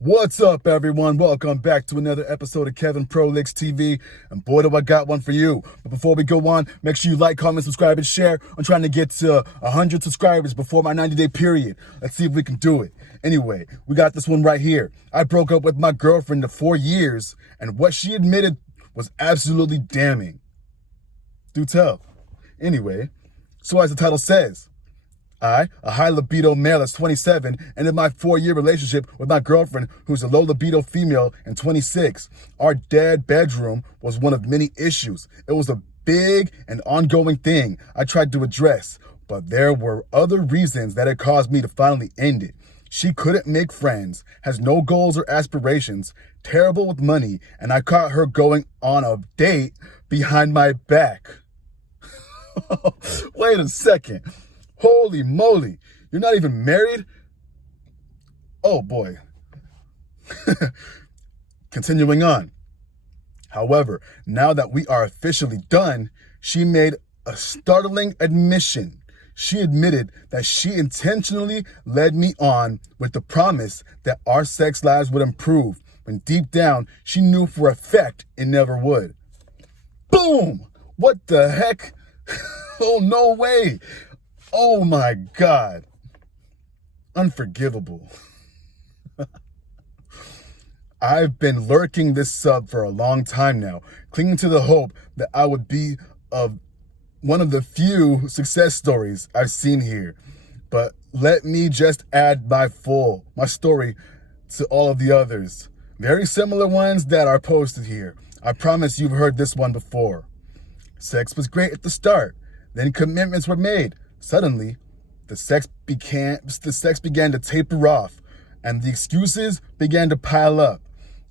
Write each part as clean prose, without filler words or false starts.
What's up, everyone? Welcome back to another episode of Kevin Prolix TV. And boy, do I got one for you. But before we go on, make sure you like, comment, subscribe, and share. I'm trying to get to 100 subscribers before my 90-day period. Let's see if we can do it. Anyway, we got this one right here. I broke up with my girlfriend of 4 years, and what she admitted was absolutely damning. Do tell. Anyway, so as the title says, I, a high libido male that's 27, ended my 4-year relationship with my girlfriend who's a low libido female and 26. Our dead bedroom was one of many issues. It was a big and ongoing thing I tried to address, but there were other reasons that had caused me to finally end it. She couldn't make friends, has no goals or aspirations, terrible with money, and I caught her going on a date behind my back. Wait a second. Holy moly, you're not even married? Oh boy. Continuing on. However, now that we are officially done, she made a startling admission. She admitted that she intentionally led me on with the promise that our sex lives would improve, when deep down she knew for a fact it never would. Boom! What the heck? Oh, no way. Oh my God. Unforgivable. I've been lurking this sub for a long time now, clinging to the hope that I would be one of the few success stories I've seen here. But let me just add my story to all of the others. Very similar ones that are posted here. I promise you've heard this one before. Sex was great at the start. Then commitments were made. Suddenly, the sex began to taper off, and the excuses began to pile up.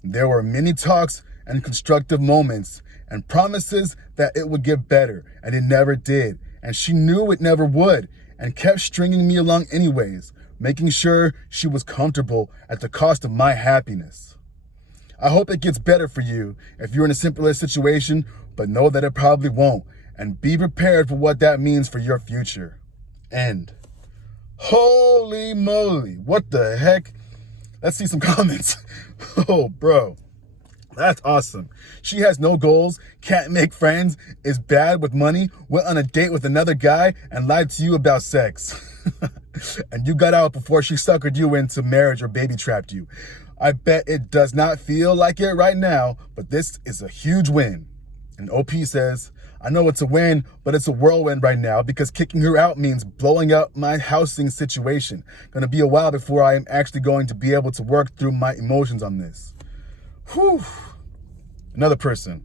There were many talks and constructive moments, and promises that it would get better, and it never did. And she knew it never would, and kept stringing me along anyways, making sure she was comfortable at the cost of my happiness. I hope it gets better for you if you're in a similar situation, but know that it probably won't. And be prepared for what that means for your future. End. Holy moly. What the heck? Let's see some comments. Oh, bro. That's awesome. She has no goals, can't make friends, is bad with money, went on a date with another guy, and lied to you about sex. And you got out before she suckered you into marriage or baby trapped you. I bet it does not feel like it right now, but this is a huge win. And OP says, I know it's a win, but it's a whirlwind right now because kicking her out means blowing up my housing situation. Gonna be a while before I am actually going to be able to work through my emotions on this. Whew. Another person.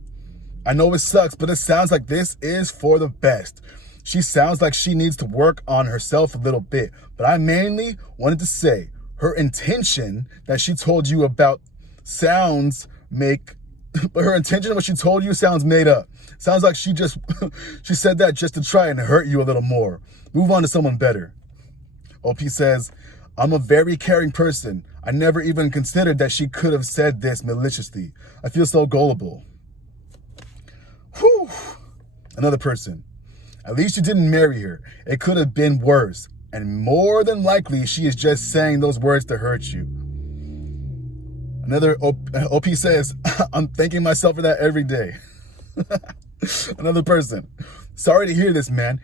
I know it sucks, but it sounds like this is for the best. She sounds like she needs to work on herself a little bit, but I mainly wanted to say her intention that she told you about but her intention, what she told you, sounds made up. Sounds like she said that just to try and hurt you a little more. Move on to someone better. OP says, I'm a very caring person. I never even considered that she could have said this maliciously. I feel so gullible. Whew. Another person. At least you didn't marry her. It could have been worse. And more than likely, she is just saying those words to hurt you. Another OP says, I'm thanking myself for that every day. Another person. Sorry to hear this, man.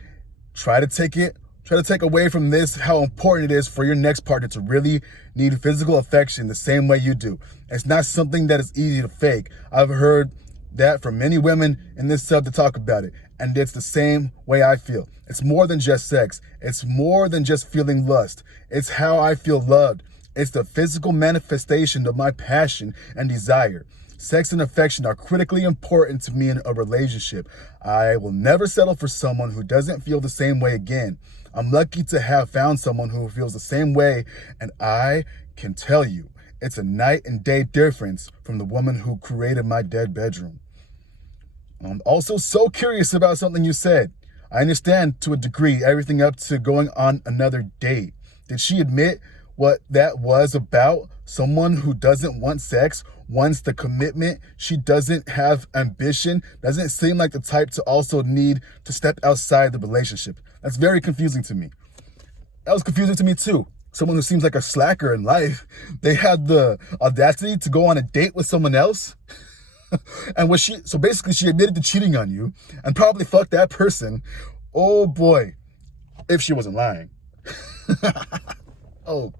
Try to take away from this how important it is for your next partner to really need physical affection the same way you do. It's not something that is easy to fake. I've heard that from many women in this sub to talk about it, and it's the same way I feel. It's more than just sex. It's more than just feeling lust. It's how I feel loved. It's the physical manifestation of my passion and desire. Sex and affection are critically important to me in a relationship. I will never settle for someone who doesn't feel the same way again. I'm lucky to have found someone who feels the same way, and I can tell you, it's a night and day difference from the woman who created my dead bedroom. I'm also so curious about something you said. I understand to a degree everything up to going on another date. Did she admit what that was about? Someone who doesn't want sex, wants the commitment. She doesn't have ambition, doesn't seem like the type to also need to step outside the relationship. That's very confusing to me. That was confusing to me too. someone who seems like a slacker in life, they had the audacity to go on a date with someone else. And so basically she admitted to cheating on you and probably fucked that person. Oh boy, if she wasn't lying. Oh,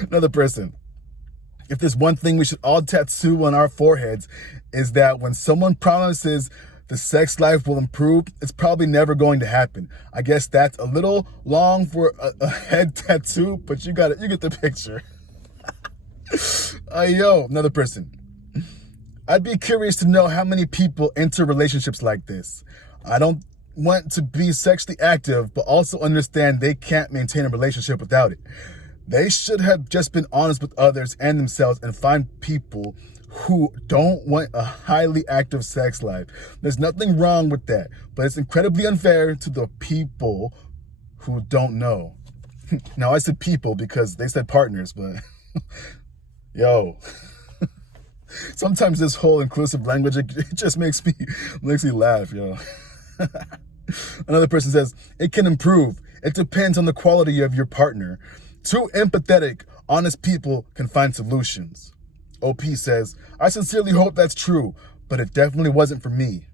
another person. If there's one thing we should all tattoo on our foreheads, is that when someone promises the sex life will improve, it's probably never going to happen. I guess that's a little long for a head tattoo, but you got it. You get the picture. Yo, another person. I'd be curious to know how many people enter relationships like this. I don't want to be sexually active, but also understand they can't maintain a relationship without it. They should have just been honest with others and themselves and find people who don't want a highly active sex life. There's nothing wrong with that, but it's incredibly unfair to the people who don't know. Now, I said people because they said partners, but yo, sometimes this whole inclusive language, it just makes me laugh, yo. Another person says, it can improve. It depends on the quality of your partner. Two empathetic, honest people can find solutions. OP says, I sincerely hope that's true, but it definitely wasn't for me.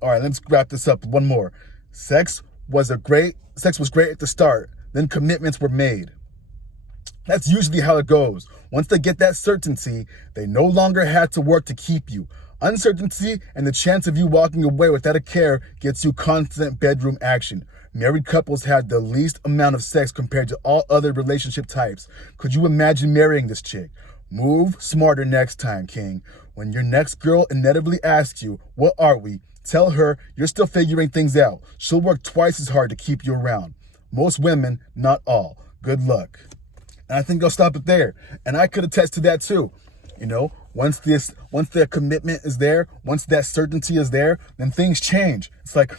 All right, let's wrap this up with one more. Sex was great at the start, then commitments were made. That's usually how it goes. Once they get that certainty, they no longer had to work to keep you. Uncertainty and the chance of you walking away without a care gets you constant bedroom action. Married couples had the least amount of sex compared to all other relationship types. Could you imagine marrying this chick? Move smarter next time, King. When your next girl inevitably asks you, what are we? Tell her you're still figuring things out. She'll work twice as hard to keep you around. Most women, not all. Good luck. And I think I'll stop it there. And I could attest to that too. You know, once their commitment is there, once that certainty is there, then things change. It's like,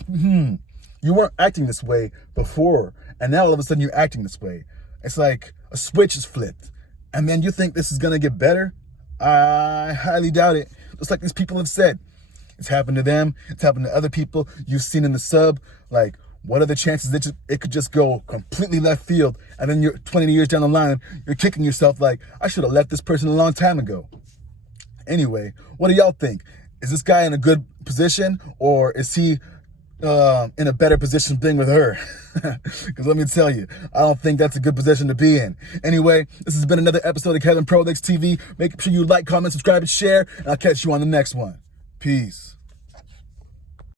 you weren't acting this way before, and now all of a sudden you're acting this way. It's like a switch is flipped. And then you think this is going to get better? I highly doubt it. Just like these people have said. It's happened to them. It's happened to other people you've seen in the sub. Like, what are the chances that it could just go completely left field, and then you're 20 years down the line, you're kicking yourself like, I should have left this person a long time ago. Anyway, what do y'all think? Is this guy in a good position, or is he in a better position being with her? Because let me tell you, I don't think that's a good position to be in. Anyway, this has been another episode of Kevin Prolix TV. Make sure you like, comment, subscribe, and share, and I'll catch you on the next one. Peace.